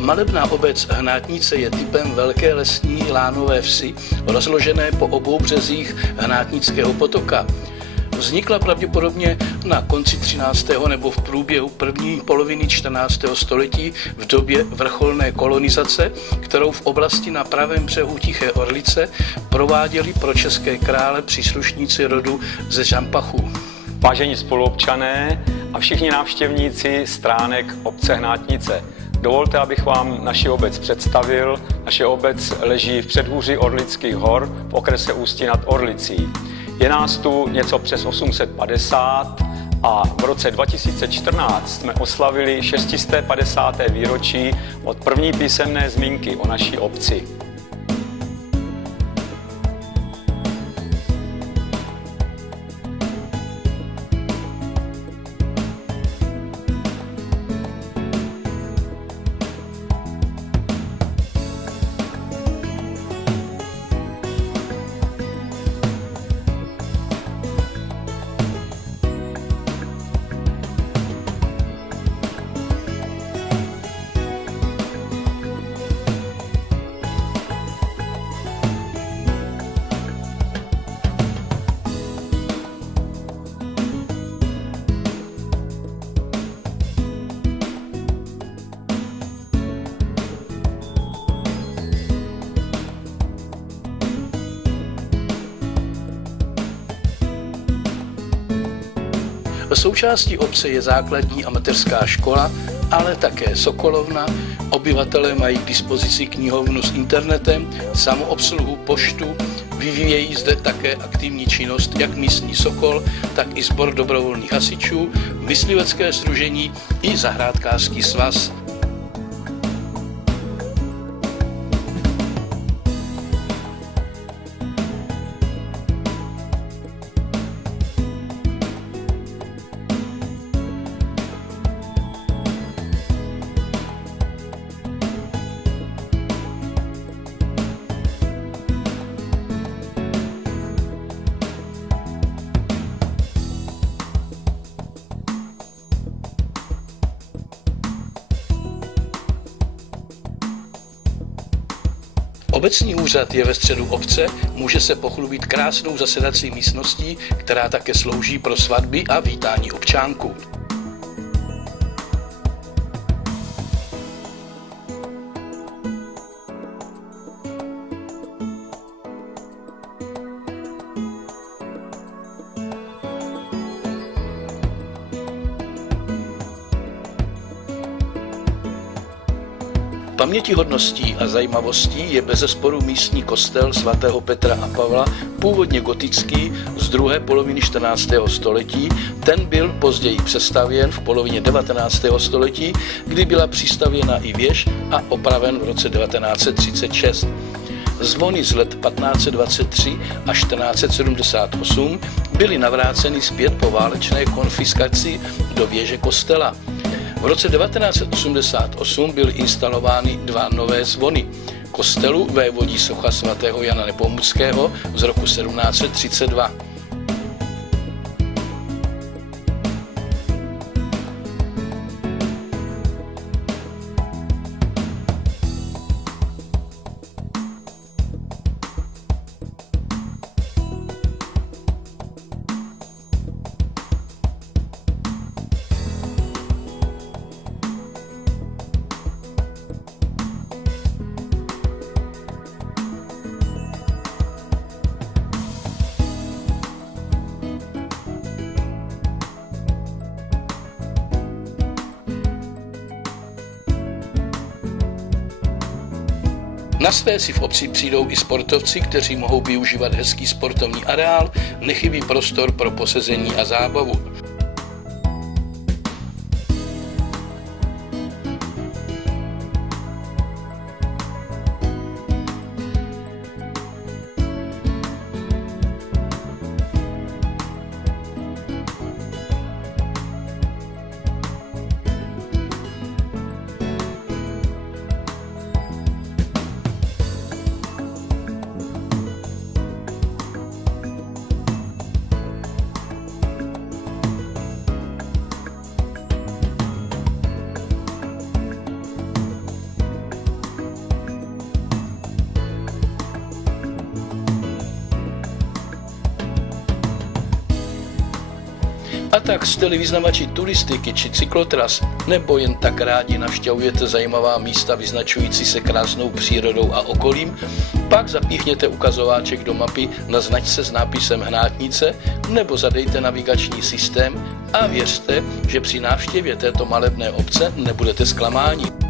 Malebná obec Hnátnice je typem velké lesní lánové vsi, rozložené po obou březích Hnátnického potoka. Vznikla pravděpodobně na konci 13. nebo v průběhu první poloviny 14. století v době vrcholné kolonizace, kterou v oblasti na pravém břehu Tiché Orlice prováděli pro české krále příslušníci rodu ze Žampachů. Vážení spoluobčané a všichni návštěvníci stránek obce Hnátnice, dovolte, abych vám naši obec představil. Naše obec leží v předhůří Orlických hor v okrese Ústí nad Orlicí. Je nás tu něco přes 850 a v roce 2014 jsme oslavili 650. výročí od první písemné zmínky o naší obci. Součástí obce je základní a mateřská škola, ale také sokolovna. Obyvatelé mají k dispozici knihovnu s internetem, samoobsluhu, poštu. Vyvíjejí zde také aktivní činnost jak místní Sokol, tak i sbor dobrovolných hasičů, myslivecké sdružení i zahrádkářský svaz. Obecní úřad je ve středu obce, může se pochlubit krásnou zasedací místností, která také slouží pro svatby a vítání občánků. Pamětihodností a zajímavostí je bezesporu místní kostel svatého Petra a Pavla, původně gotický z druhé poloviny 14. století. Ten byl později přestavěn v polovině 19. století, kdy byla přistavěna i věž a opraven v roce 1936. Zvony z let 1523 až 1478 byly navráceny zpět po válečné konfiskaci do věže kostela. V roce 1988 byly instalovány dva nové zvony. Kostelu vévodí socha svatého Jana Nepomuckého z roku 1732. Na své si v obci přijdou i sportovci, kteří mohou využívat hezký sportovní areál, nechybí prostor pro posezení a zábavu. tak jste-li vyznavači turistiky či cyklotras, nebo jen tak rádi navštěvujete zajímavá místa vyznačující se krásnou přírodou a okolím, pak zapíchněte ukazováček do mapy na značce s nápisem Hnátnice nebo zadejte navigační systém a věřte, že při návštěvě této malebné obce nebudete zklamáni.